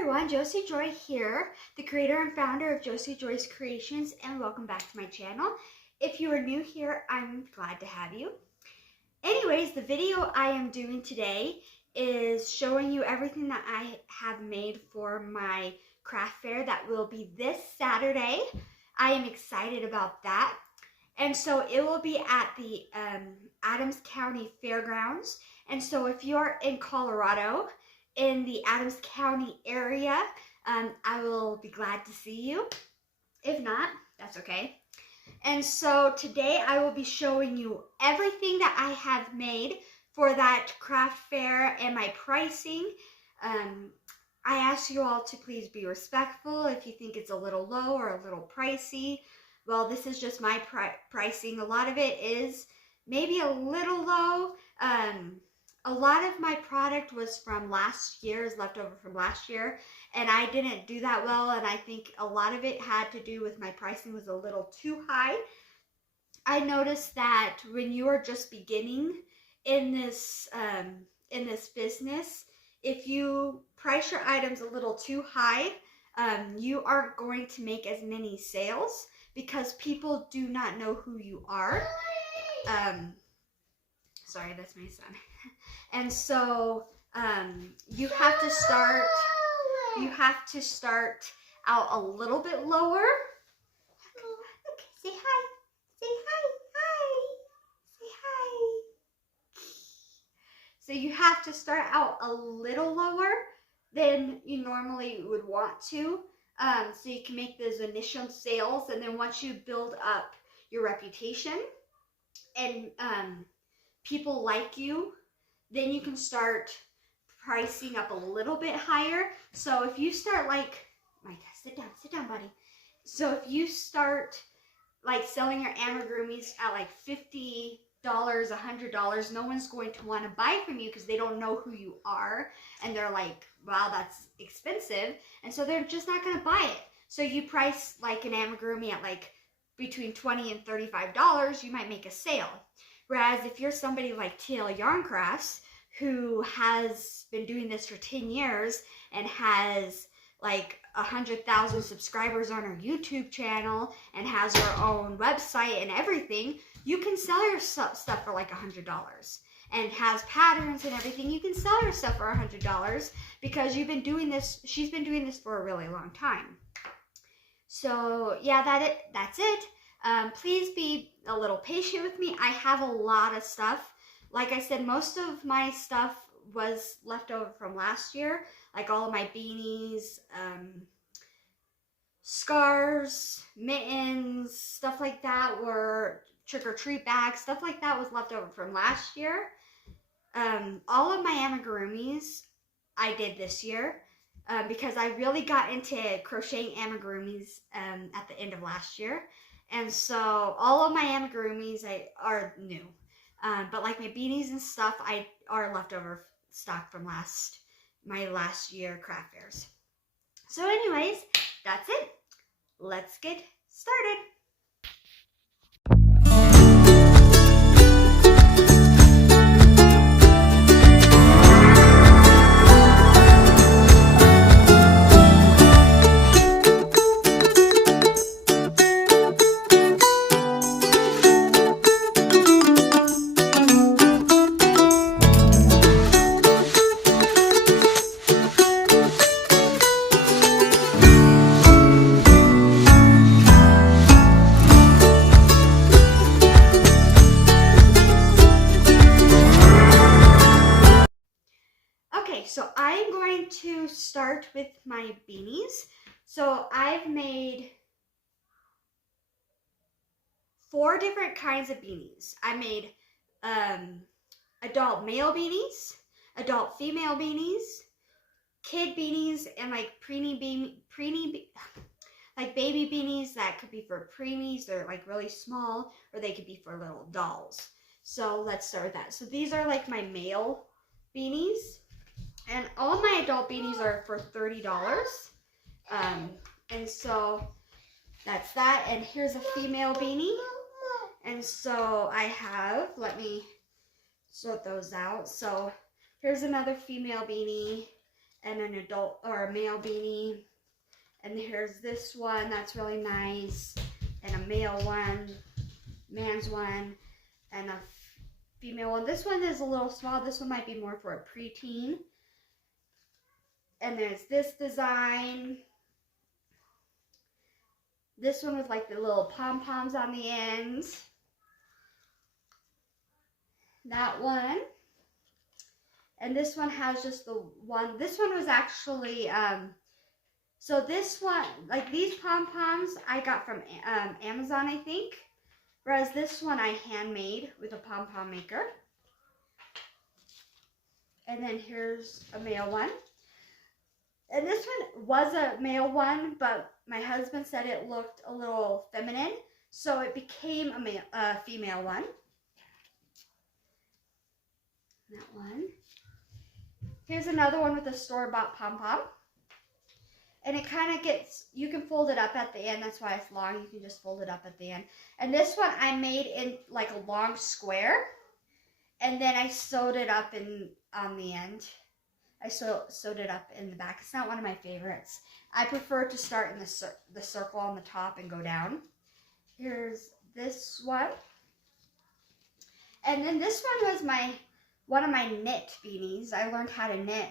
everyone, Josie Joy here, the creator and founder of Josie Joy's Creations, and welcome back to my channel. If you are new here, I'm glad to have you. Anyways, the video I am doing today is showing you everything that I have made for my craft fair that will be this Saturday. I am excited about that. And so it will be at the Adams County Fairgrounds. And so if you're in Colorado, in the Adams County area, I will be glad to see you. If not, that's okay. And so today I will be showing you everything that I have made for that craft fair and my pricing. I ask you all to please be respectful if you think it's a little low or a little pricey. Well, this is just my pricing. A lot of it is maybe a little low. A lot of my product was from last year, is leftover from last year, and I didn't do that well, and I think a lot of it had to do with my pricing was a little too high. I noticed that when you are just beginning in this business, if you price your items a little too high, you aren't going to make as many sales because people do not know who you are. Sorry, that's my son. And so you have to start out a little bit lower. Okay, say hi. Say hi. Hi. Say hi. So you have to start out a little lower than you normally would want to, so you can make those initial sales. And then once you build up your reputation and people like you, then you can start pricing up a little bit higher. So if you start like, sit down, buddy. So if you start like selling your amigurumis at like $50, $100, no one's going to want to buy from you because they don't know who you are. And they're like, wow, that's expensive. And so they're just not going to buy it. So you price like an amigurumi at like between $20 and $35, you might make a sale. Whereas if you're somebody like TL Yarn Crafts, who has been doing this for 10 years and has like 100,000 subscribers on her YouTube channel and has her own website and everything, you can sell your stuff for like $100. And has patterns and everything, you can sell your stuff for $100 because she's been doing this for a really long time. So yeah, that's it. Please be a little patient with me. I have a lot of stuff. Like I said, most of my stuff was left over from last year. Like all of my beanies, scarves, mittens, stuff like that were trick-or-treat bags. Stuff like that was left over from last year. All of my amigurumis I did this year. Because I really got into crocheting amigurumis at the end of last year. And so all of my amigurumis are new. But like my beanies and stuff are leftover stock from my last year craft fairs. So anyways, that's it. Let's get started. So I'm going to start with my beanies. So I've made 4 different kinds of beanies. I made adult male beanies, adult female beanies, kid beanies, and like like baby beanies that could be for preemies. They're like really small, or they could be for little dolls. So let's start with that. So these are like my male beanies. And all my adult beanies are for $30. And so that's that. And here's a female beanie. And so I have, let me sort those out. So here's another female beanie. and an adult or a male beanie. And here's this one that's really nice, and a male one, man's one, and a female one. This one is a little small. This one might be more for a preteen. And there's this design. This one with like the little pom-poms on the ends. That one. And this one has just the one. This one was actually, so this one, like these pom-poms I got from Amazon, I think. Whereas this one I handmade with a pom-pom maker. And then here's a male one. And this one was a male one, but my husband said it looked a little feminine, so it became a female one. That one. Here's another one with a store-bought pom-pom. And it kind of gets, you can fold it up at the end. That's why it's long. You can just fold it up at the end. And this one I made in like a long square. And then I sewed it up on the end. I sewed it up in the back. It's not one of my favorites. I prefer to start in the circle on the top and go down. Here's this one. And then this one was one of my knit beanies. I learned how to knit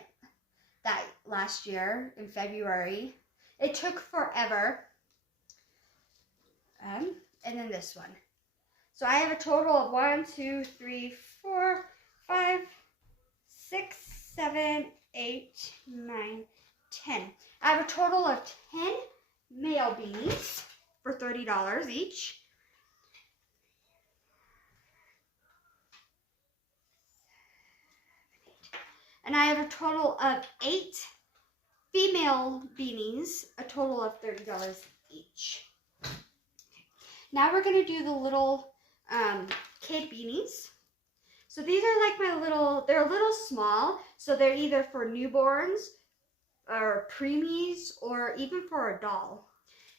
that last year in February. It took forever. And then this one. So I have a total of 1, 2, 3, 4, 5, 6, 7, 8, 9, 10. I have a total of 10 male beanies for $30 each. And I have a total of 8 female beanies, a total of $30 each. Now we're going to do the little kid beanies. So these are like my little, they're a little small, so they're either for newborns or preemies or even for a doll.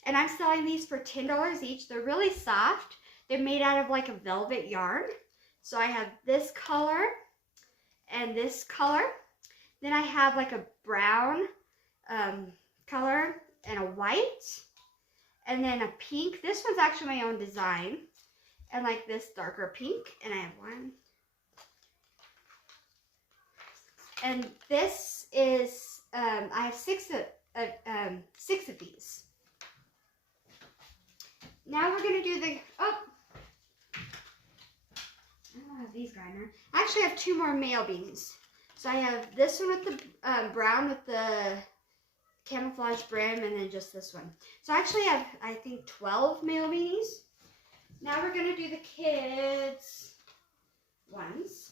And I'm selling these for $10 each. They're really soft. They're made out of like a velvet yarn. So I have this color and this color. Then I have like a brown color and a white. And then a pink. This one's actually my own design. And like this darker pink. And I have one. And this is, I have six of these. Now we're going to do the, I don't have these grinder. I actually have 2 more male beanies. So I have this one with the brown with the camouflage brim, and then just this one. So I actually have, I think, 12 male beanies. Now we're going to do the kids ones.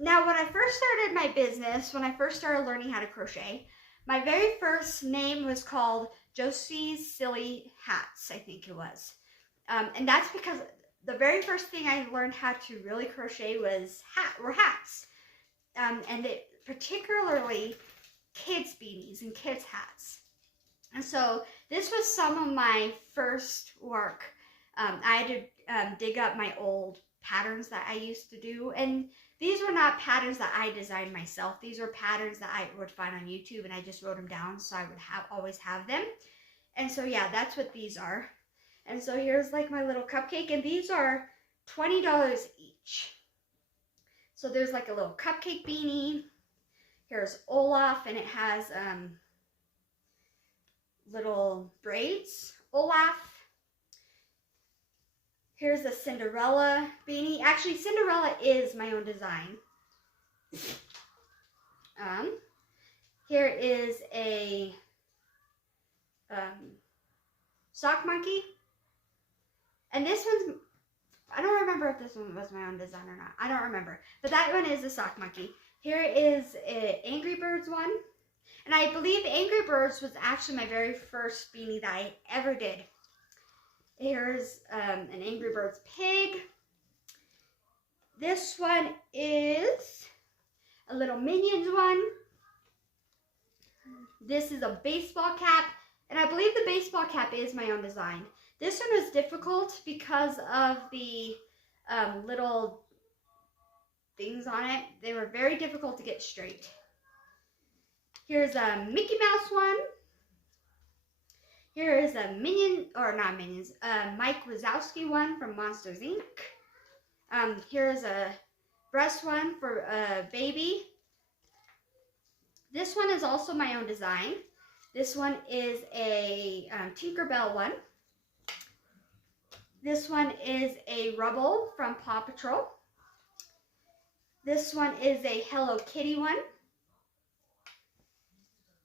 Now, when I first started my business, when I first started learning how to crochet, my very first name was called Josie's Silly Hats, I think it was. And that's because the very first thing I learned how to really crochet were hats. And particularly kids' beanies and kids' hats. And so this was some of my first work. I had to dig up my old patterns that I used to do, and these were not patterns that I designed myself. These were patterns that I would find on YouTube, and I just wrote them down so I would always have them. And so yeah, that's what these are. And so here's like my little cupcake, and these are $20 each. So there's like a little cupcake beanie. Here's Olaf, and it has little braids. Olaf. Here's a Cinderella beanie. Actually, Cinderella is my own design. Here is a sock monkey. And this one's, I don't remember if this one was my own design or not. I don't remember. But that one is a sock monkey. Here is an Angry Birds one. And I believe Angry Birds was actually my very first beanie that I ever did. Here's an Angry Birds pig. This one is a little Minions one. This is a baseball cap. And I believe the baseball cap is my own design. This one was difficult because of the little things on it. They were very difficult to get straight. Here's a Mickey Mouse one. Here is a Mike Wazowski one from Monsters Inc. Here is a breast one for a baby. This one is also my own design. This one is a Tinkerbell one. This one is a Rubble from Paw Patrol. This one is a Hello Kitty one.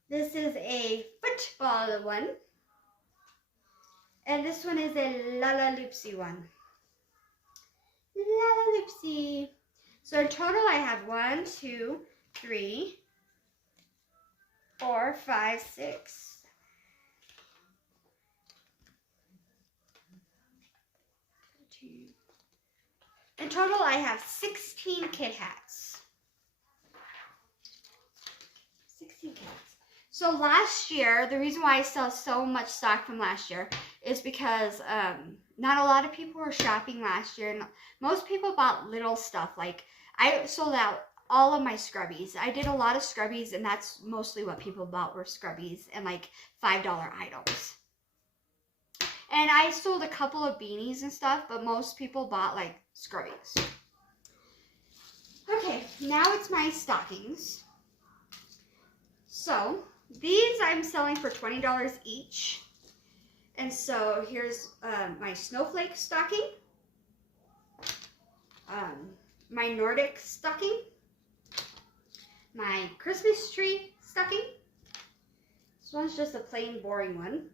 This is a football one. And this one is a Lalaloopsy one. Lalaloopsy. So in total I have 1, 2, 3, 4, 5, 6. In total I have 16 kid hats. 16 kid hats. So last year, the reason why I sell so much stock from last year is because not a lot of people were shopping last year. And most people bought little stuff. Like, I sold out all of my scrubbies. I did a lot of scrubbies, and that's mostly what people bought were scrubbies and like $5 items. And I sold a couple of beanies and stuff, but most people bought like scrubbies. Okay, now it's my stockings. So these I'm selling for $20 each. And so here's my snowflake stocking, my Nordic stocking, my Christmas tree stocking. This one's just a plain boring one.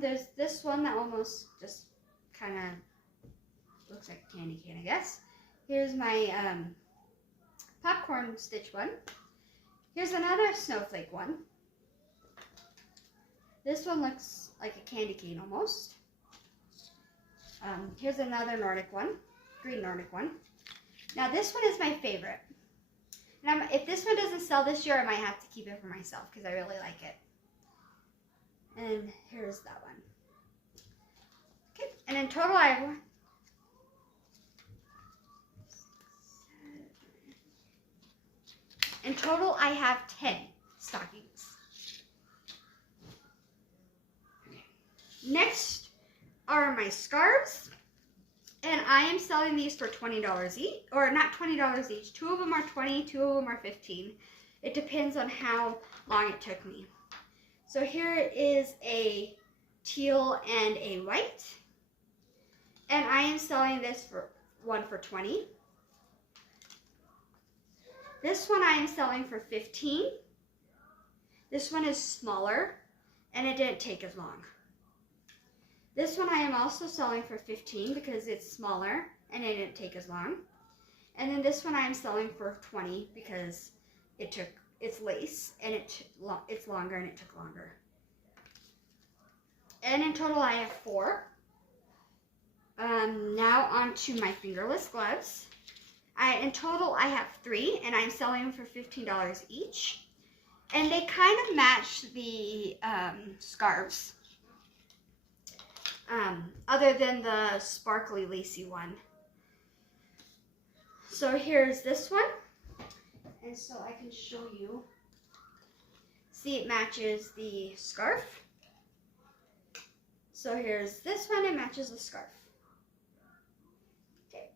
There's this one that almost just kind of looks like a candy cane, I guess. Here's my popcorn stitch one. Here's another snowflake one. This one looks like a candy cane almost. Here's another Nordic one, green Nordic one. Now this one is my favorite. And if this one doesn't sell this year, I might have to keep it for myself because I really like it. And here's that one. Okay, and in total I have In total, I have 10 stockings. Okay. Next are my scarves. And I am selling these for $20 each, or not $20 each. 2 of them are $20, 2 of them are $15. It depends on how long it took me. So here is a teal and a white. And I am selling this for one for $20. This one I am selling for $15. This one is smaller and it didn't take as long. This one I am also selling for $15 because it's smaller and it didn't take as long. And then this one I am selling for $20 because it's lace and it's longer and it took longer. And in total I have 4. Now on to my fingerless gloves. In total I have 3 and I'm selling them for $15 each. And they kind of match the scarves. Other than the sparkly lacy one. So here's this one. And so I can show you. See, it matches the scarf. So here's this one, it matches the scarf. Okay.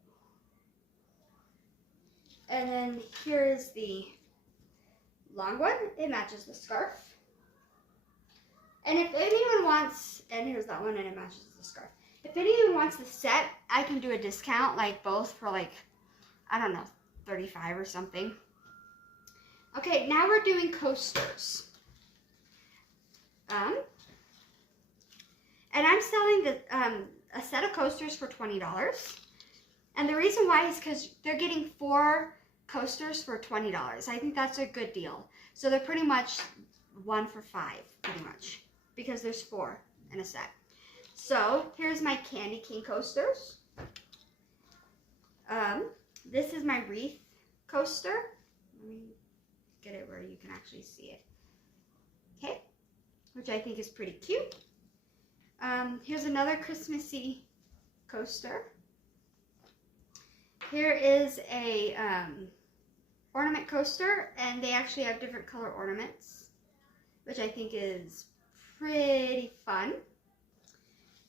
And then here's the long one, it matches the scarf. And if anyone wants, and here's that one and it matches the scarf. If anyone wants the set, I can do a discount, like both for like, I don't know, $35 or something. Okay, now we're doing coasters. And I'm selling a set of coasters for $20. And the reason why is because they're getting 4 coasters for $20. I think that's a good deal. So they're pretty much 1 for $5, pretty much. Because there's 4 in a set. So here's my candy cane coasters. This is my wreath coaster. Let me get it where you can actually see it. Okay, which I think is pretty cute. Here's another Christmassy coaster. Here is a ornament coaster, and they actually have different color ornaments, which I think is pretty fun.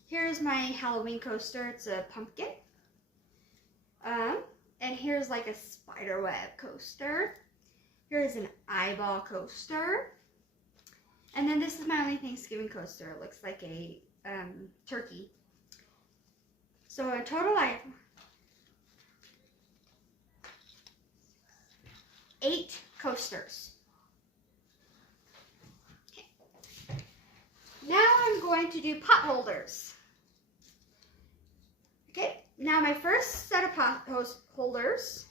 Here's my Halloween coaster. It's a pumpkin. And here's like a spider web coaster. Here's an eyeball coaster. And then this is my only Thanksgiving coaster. It looks like a turkey. So in total, I have 8 coasters. Okay. Now I'm going to do pot holders. Okay, now my first set of pot holders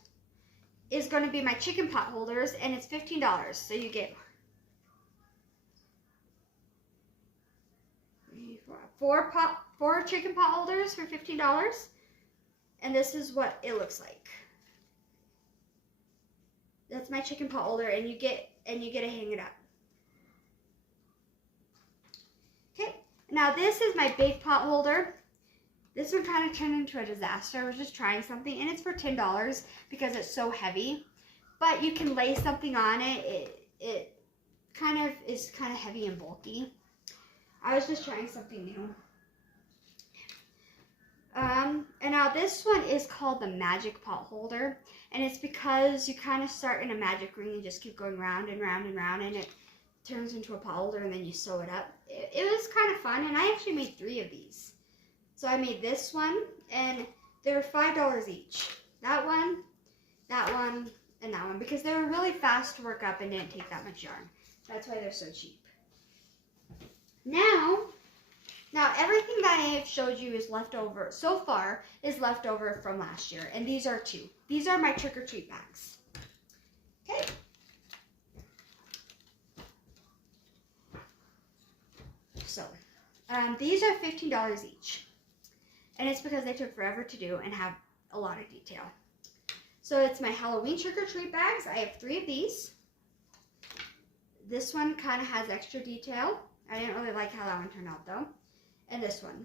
is going to be my chicken pot holders, and it's $15. So you get 4 chicken pot holders for $15, and this is what it looks like. That's my chicken pot holder, and you get to hang it up. Okay, now this is my big pot holder. This one kind of turned into a disaster. I was just trying something, and it's for $10 because it's so heavy. But you can lay something on it. It is kind of heavy and bulky. I was just trying something new. And now this one is called the magic pot holder, and it's because you kind of start in a magic ring and just keep going round and round and round, and it turns into a pot holder, and then you sew it up. It was kind of fun, and I actually made 3 of these. So I made this one, and they were $5 each. That one, and that one, because they were really fast to work up and didn't take that much yarn. That's why they're so cheap. Now everything that I have showed you is leftover, so far, is leftover from last year. And these are 2. These are my trick-or-treat bags. Okay. So, these are $15 each. And it's because they took forever to do and have a lot of detail. So it's my Halloween trick-or-treat bags. I have 3 of these. This one kind of has extra detail. I didn't really like how that one turned out though. And this one.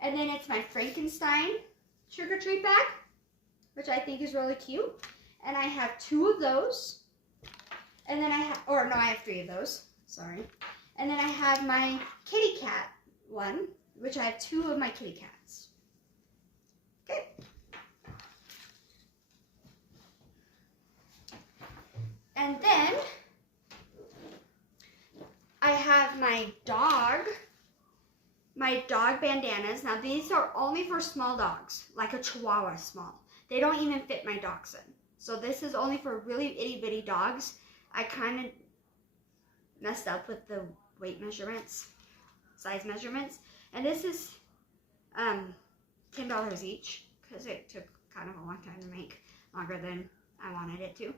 And then it's my Frankenstein trick-or-treat bag, which I think is really cute. And I have 2 of those. And then I have 3 of those. Sorry. And then I have my kitty cat one, which I have 2 of my kitty cats. Okay. And then I have my dog bandanas. Now these are only for small dogs, like a Chihuahua small. They don't even fit my dachshund. So this is only for really itty bitty dogs. I kind of messed up with the weight measurements, size measurements. And this is $10 each because it took kind of a long time to make, longer than I wanted it to.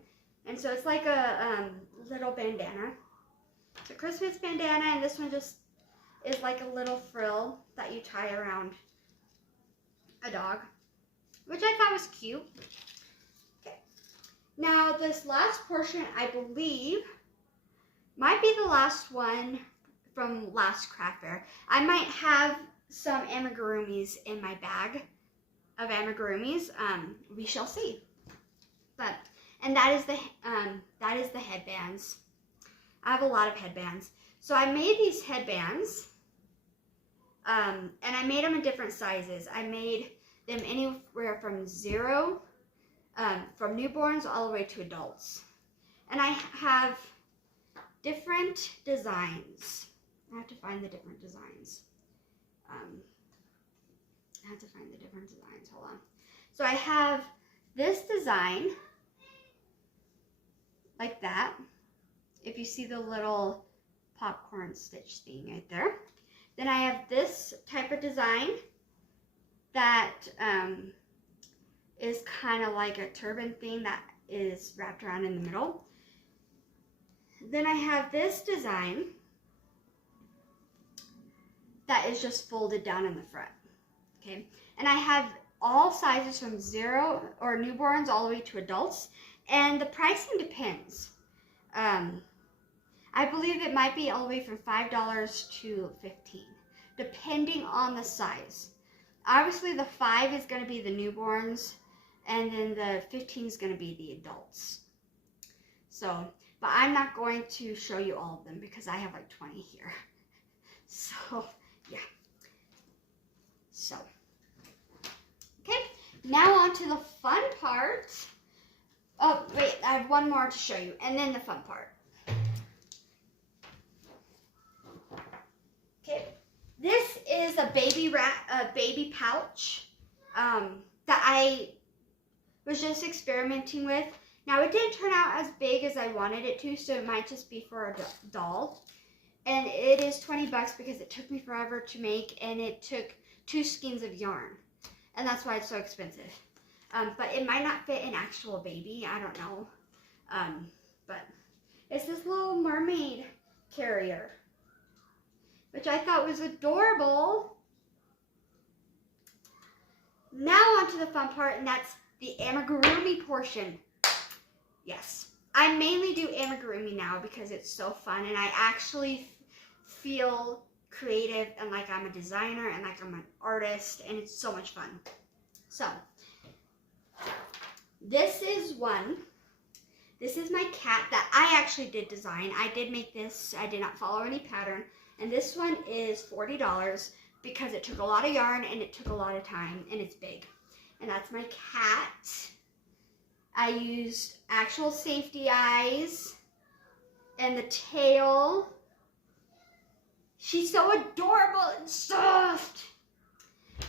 And so it's like a little bandana. It's a Christmas bandana, and this one just is like a little frill that you tie around a dog, which I thought was cute. Okay. Now this last portion, I believe, might be the last one from last craft fair. I might have some amigurumis in my bag of amigurumis. We shall see. And that is the headbands. I have a lot of headbands. So I made these headbands, and I made them in different sizes. I made them anywhere from from newborns all the way to adults. And I have different designs. I have to find the different designs. Hold on. So I have this design, like that. If you see the little popcorn stitch thing right there. Then I have this type of design that is kind of like a turban thing that is wrapped around in the middle. Then I have this design that is just folded down in the front. Okay, and I have all sizes from 0 or newborns all the way to adults, and the pricing depends. I believe it might be all the way from $5 to $15, depending on the size. Obviously the 5 is going to be the newborns, and then the 15 is going to be the adults. So, but I'm not going to show you all of them because I have like 20 here. So, yeah. So, okay, now on to the fun part. Oh, wait, I have one more to show you, and then the fun part. Okay, this is a baby pouch that I was just experimenting with. Now, it didn't turn out as big as I wanted it to, so it might just be for a doll. And it is 20 bucks because it took me forever to make, and it took 2 skeins of yarn. And that's why it's so expensive. But it might not fit an actual baby, I don't know. But it's this little mermaid carrier, which I thought was adorable. Now on to the fun part, and that's the amigurumi portion. Yes, I mainly do amigurumi now because it's so fun, and I actually feel creative and like I'm a designer and like I'm an artist, and it's so much fun. So, this is one. This is my cat that I actually did design. I did make this. I did not follow any pattern. And this one is $40 because it took a lot of yarn and it took a lot of time, and it's big. And that's my cat. I used actual safety eyes and the tail. She's so adorable and soft.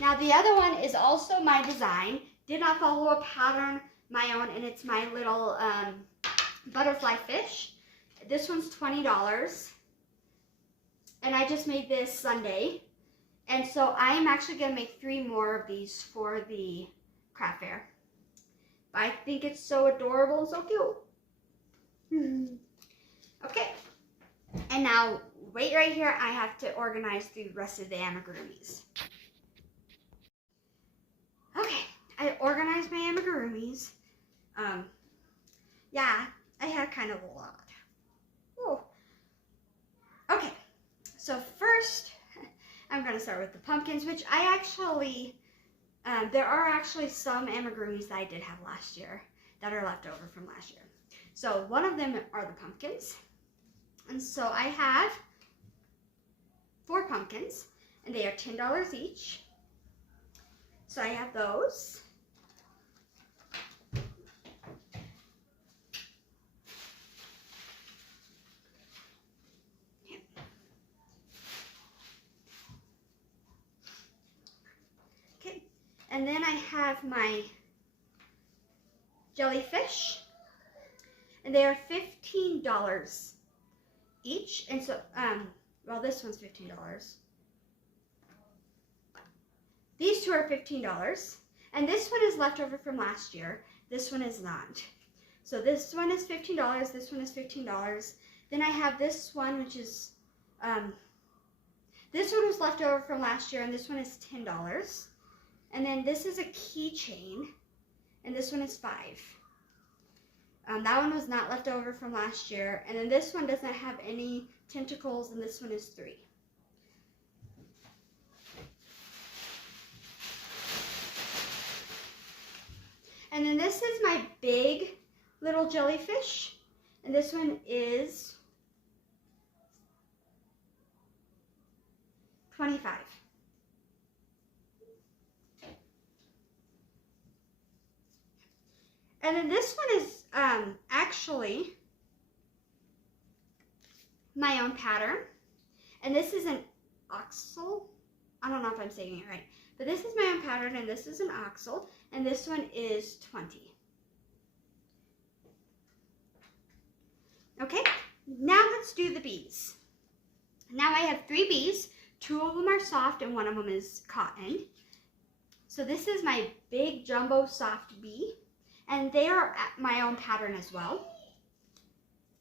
Now the other one is also my design. Did not follow a pattern, my own, and it's my little butterfly fish. This one's $20. And I just made this Sunday. And so I am actually going to make 3 more of these for the craft fair. But I think it's so adorable and so cute. Okay. And now, wait right here. I have to organize the rest of the amigurumis. Okay. I organized my amigurumis. Yeah, I had kind of a lot. Whoa. Okay. So first, I'm going to start with the pumpkins, which I actually, there are actually some amigurumis that I did have last year that are left over from last year. So one of them are the pumpkins. And so I have 4 pumpkins, and they are $10 each. So I have those. And then I have my jellyfish, and they are $15 each. And so, well, this one's $15. These 2 are $15, and this one is leftover from last year. This one is not. So this one is $15. This one is $15. Then I have this one, which is, this one was left over from last year, and this one is $10. And then this is a keychain, and this one is $5. That one was not left over from last year. And then this one doesn't have any tentacles, and this one is $3. And then this is my big little jellyfish, and this one is $25. And then this one is actually my own pattern. And this is an oxel. I don't know if I'm saying it right. But this is my own pattern, and this is an oxel. And this one is $20. Okay, now let's do the bees. Now I have 3 bees. 2 of them are soft, and 1 of them is cotton. So this is my big jumbo soft bee. And they are my own pattern as well.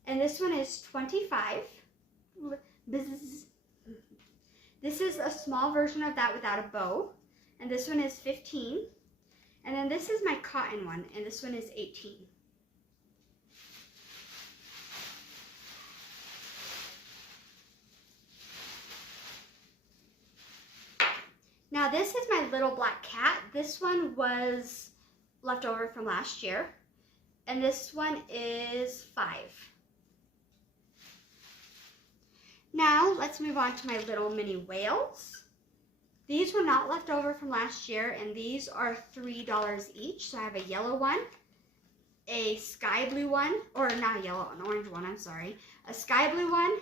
And this one is $25. This is a small version of that without a bow. And this one is $15. And then this is my cotton one, and this one is $18. Now this is my little black cat. This one was left over from last year. And this one is 5. Now let's move on to my little mini whales. These were not left over from last year, and these are $3 each. So I have a yellow one, a sky blue one, or not yellow, an orange one, I'm sorry. A sky blue one,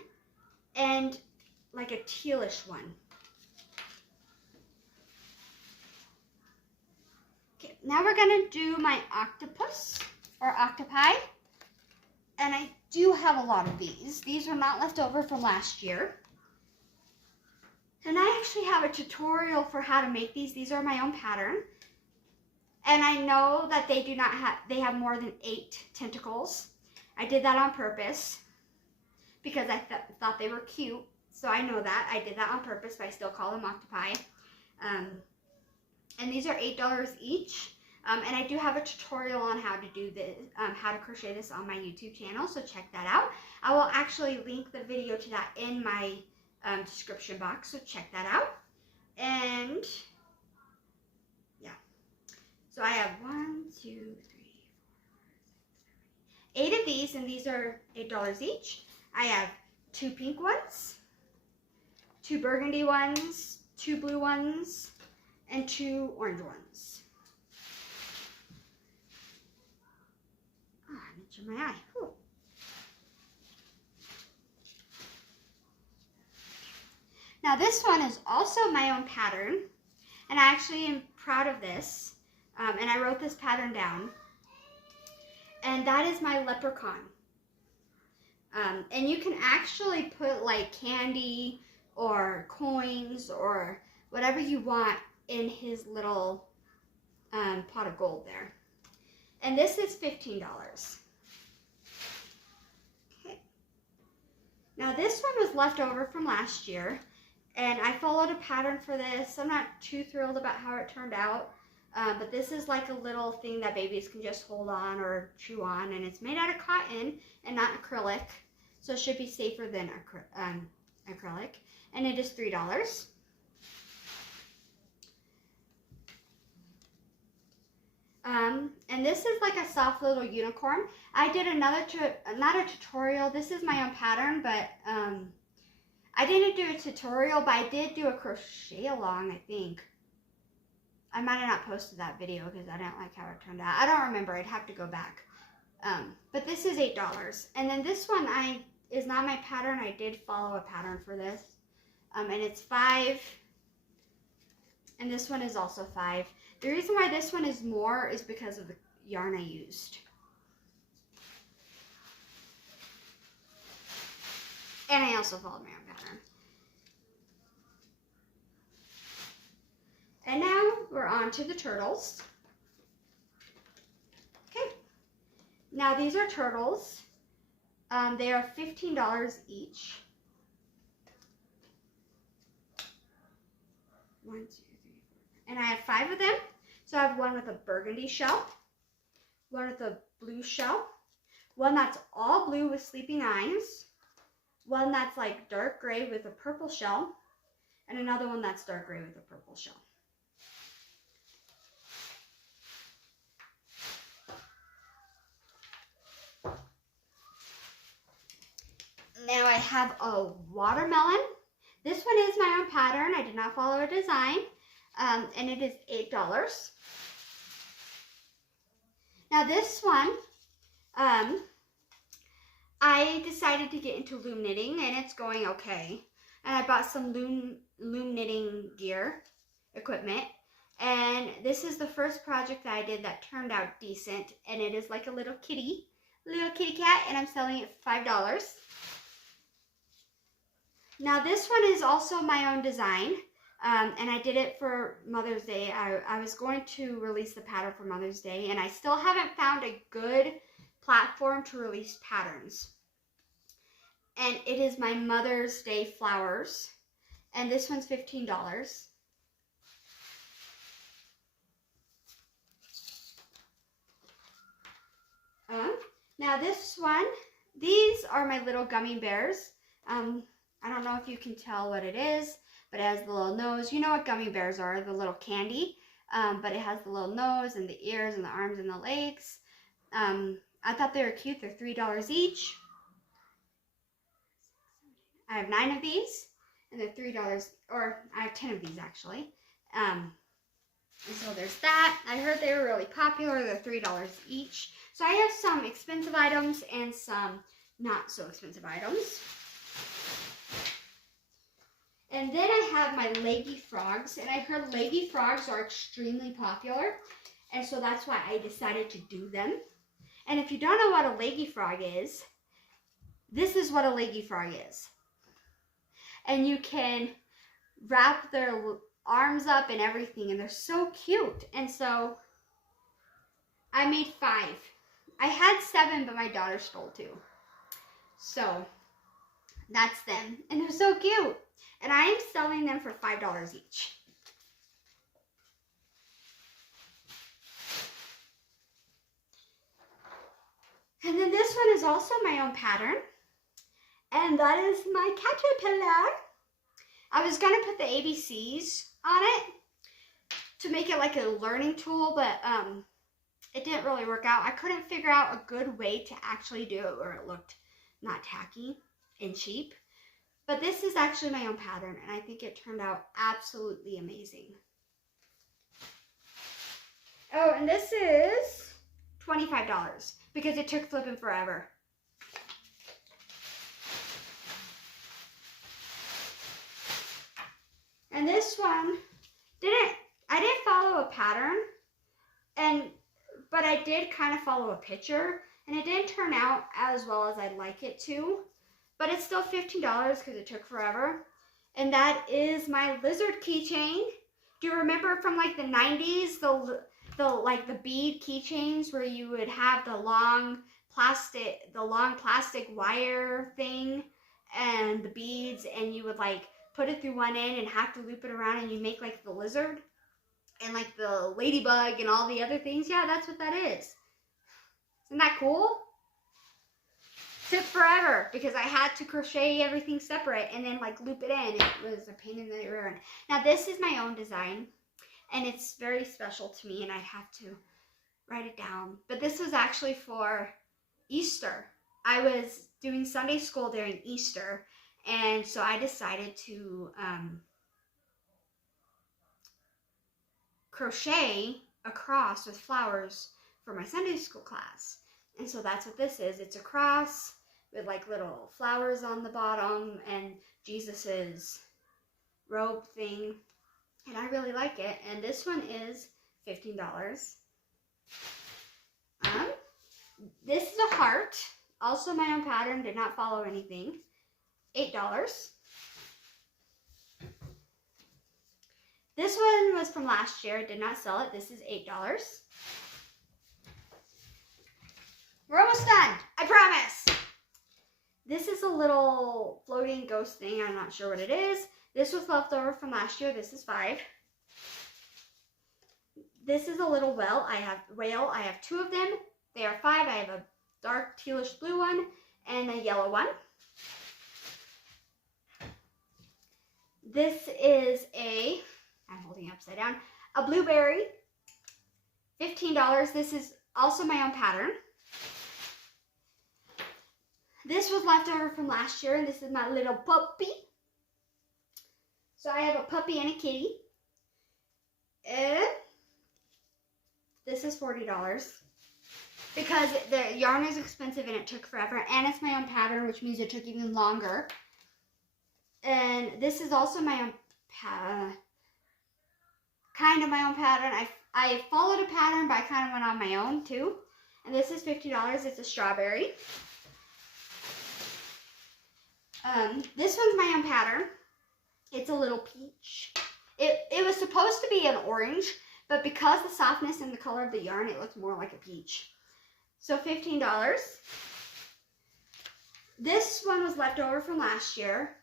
and like a tealish one. Okay, now we're gonna do my octopus, or octopi. And I do have a lot of these. These were not left over from last year. And I actually have a tutorial for how to make these. These are my own pattern. And I know that they do not have, they have more than 8 tentacles. I did that on purpose because I thought they were cute. So I know that. I did that on purpose, but I still call them octopi. And these are $8 each. And I do have a tutorial on how to do this, how to crochet this on my YouTube channel, so check that out. I will actually link the video to that in my description box, so check that out. And yeah, so I have 1, 2, 3, 4, 5, 6, 7, 8 of these, and these are $8 each. I have 2 pink ones, 2 burgundy ones, 2 blue ones, and 2 orange ones. My eye. Whew. Now this one is also my own pattern, and I actually am proud of this, and I wrote this pattern down, and that is my leprechaun. And you can actually put like candy or coins or whatever you want in his little pot of gold there. And this is $15. Now this one was left over from last year, and I followed a pattern for this. I'm not too thrilled about how it turned out, but this is like a little thing that babies can just hold on or chew on, and it's made out of cotton and not acrylic, so it should be safer than acrylic, and it is $3. And this is like a soft little unicorn. I did another, not a tutorial, this is my own pattern, but I didn't do a tutorial, but I did do a crochet along, I think. I might have not posted that video because I didn't like how it turned out. I don't remember, I'd have to go back. But this is $8. And then this one is not my pattern. I did follow a pattern for this. And it's 5. And this one is also 5. The reason why this one is more is because of the yarn I used. And I also followed my own pattern. And now we're on to the turtles. Okay. Now these are turtles. They are $15 each. 1, 2, 3, 4. And I have 5 of them. So I have one with a burgundy shell, one with a blue shell, one that's all blue with sleeping eyes, one that's like dark gray with a purple shell, and another one that's dark gray with a purple shell. Now I have a watermelon. This one is my own pattern. I did not follow a design. And it is $8. Now this one, I decided to get into loom knitting, and it's going okay. And I bought some loom knitting gear, equipment. And this is the first project that I did that turned out decent. And it is like a little kitty cat, and I'm selling it for $5. Now this one is also my own design. And I did it for Mother's Day. I was going to release the pattern for Mother's Day, and I still haven't found a good platform to release patterns. And it is my Mother's Day flowers, and this one's $15. Now this one, these are my little gummy bears. I don't know if you can tell what it is, but it has the little nose. You know what gummy bears are, the little candy, but it has the little nose and the ears and the arms and the legs. I thought they were cute. They're $3 each. I have 9 of these, and they're $3, or I have 10 of these actually. And so there's that. I heard they were really popular. They're $3 each. So I have some expensive items and some not so expensive items. And then I have my leggy frogs, and I heard leggy frogs are extremely popular, and so that's why I decided to do them. And if you don't know what a leggy frog is, this is what a leggy frog is. And you can wrap their arms up and everything, and they're so cute. And so I made 5. I had 7, but my daughter stole 2. So that's them, and they're so cute. And I am selling them for $5 each. And then this one is also my own pattern, and that is my caterpillar. I was gonna put the ABCs on it to make it like a learning tool, but it didn't really work out. I couldn't figure out a good way to actually do it where it looked not tacky and cheap. But this is actually my own pattern, and I think it turned out absolutely amazing. Oh, and this is $25 because it took flipping forever. And this one I didn't follow a pattern, but I did kind of follow a picture, and it didn't turn out as well as I'd like it to. But it's still $15 because it took forever. And that is my lizard keychain. Do you remember from like the 90s, the bead keychains where you would have the long plastic wire thing and the beads, and you would like put it through one end and have to loop it around, and you make like the lizard and like the ladybug and all the other things? Yeah, that's what that is. Isn't that cool? Took forever because I had to crochet everything separate and then like loop it in. It was a pain in the rear end. Now this is my own design, and it's very special to me, and I have to write it down. But this was actually for Easter. I was doing Sunday school during Easter, and so I decided to crochet a cross with flowers for my Sunday school class. And so that's what this is. It's a cross with like little flowers on the bottom and Jesus's robe thing. And I really like it. And this one is $15. This is a heart. Also my own pattern. Did not follow anything. $8. This one was from last year. Did not sell it. This is $8. We're almost done. I promise. This is a little floating ghost thing. I'm not sure what it is. This was left over from last year. This is $5. This is a little whale. I have 2 of them. They are $5. I have a dark tealish blue one and a yellow one. This is I'm holding it upside down, a blueberry. $15. This is also my own pattern. This was left over from last year, and this is my little puppy. So I have a puppy and a kitty. And this is $40 because the yarn is expensive and it took forever, and it's my own pattern, which means it took even longer. And this is also my own kind of my own pattern. I followed a pattern, but I kind of went on my own too. And this is $50. It's a strawberry. This one's my own pattern. It's a little peach. It was supposed to be an orange, but because the softness and the color of the yarn, it looks more like a peach. So $15. This one was left over from last year.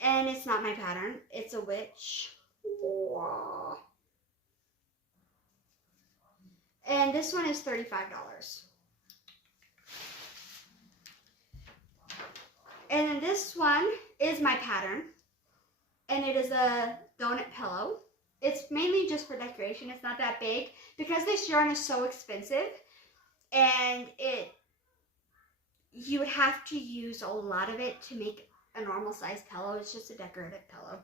And it's not my pattern. It's a witch. Whoa. And this one is $35. And then this one is my pattern, and it is a donut pillow. It's mainly just for decoration. It's not that big because this yarn is so expensive, and you would have to use a lot of it to make a normal size pillow. It's just a decorative pillow.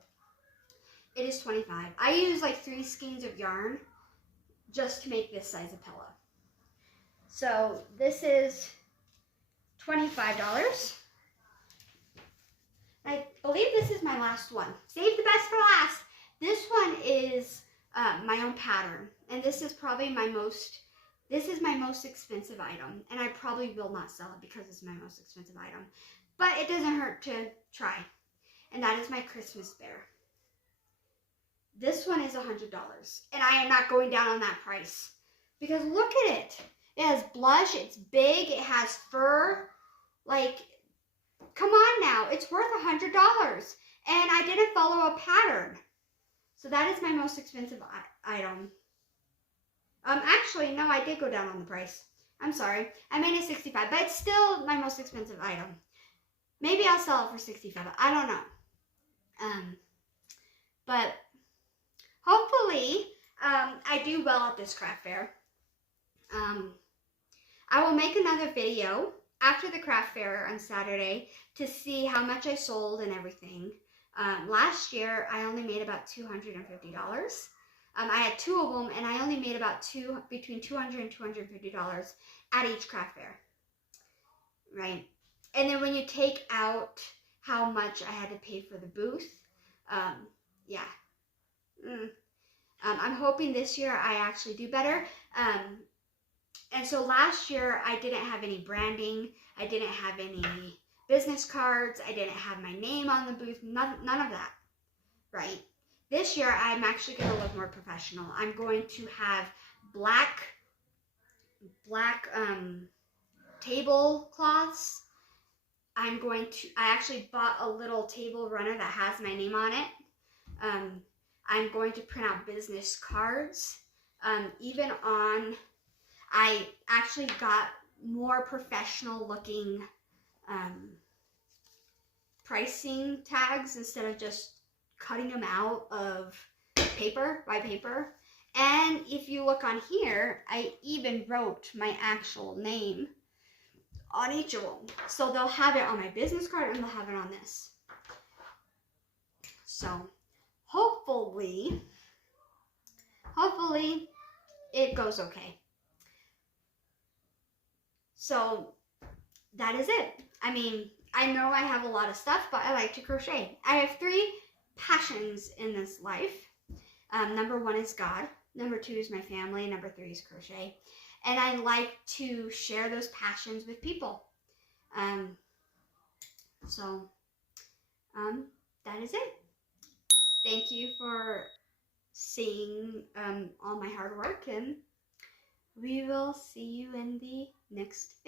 It is $25. I use like 3 skeins of yarn just to make this size of pillow. So this is $25. I believe this is my last one. Save the best for last. This one is my own pattern, and this is probably my most expensive item, and I probably will not sell it because it's my most expensive item, but it doesn't hurt to try, and that is my Christmas bear. This one is $100, and I am not going down on that price because look at it. It has blush, it's big, it has fur, like, come on now, it's worth $100, and I didn't follow a pattern. So that is my most expensive item. Actually, no, I did go down on the price. I'm sorry. I made it $65, but it's still my most expensive item. Maybe I'll sell it for $65. I don't know. But hopefully, I do well at this craft fair. I will make another video after the craft fair on Saturday to see how much I sold and everything. Last year, I only made about $250. I had 2 of them, and I only made about between $200 and $250 at each craft fair, right? And then when you take out how much I had to pay for the booth, yeah. I'm hoping this year I actually do better. And so last year, I didn't have any branding. I didn't have any business cards. I didn't have my name on the booth. None of that, right? This year, I'm actually going to look more professional. I'm going to have black tablecloths. I actually bought a little table runner that has my name on it. I'm going to print out business cards. I actually got more professional looking pricing tags instead of just cutting them out of paper by paper. And if you look on here, I even wrote my actual name on each of them. So they'll have it on my business card and they'll have it on this. So hopefully it goes okay. So that is it. I mean, I know I have a lot of stuff, but I like to crochet. I have 3 passions in this life. Number 1 is God. Number 2 is my family. Number 3 is crochet. And I like to share those passions with people. That is it. Thank you for seeing all my hard work, and we will see you in the next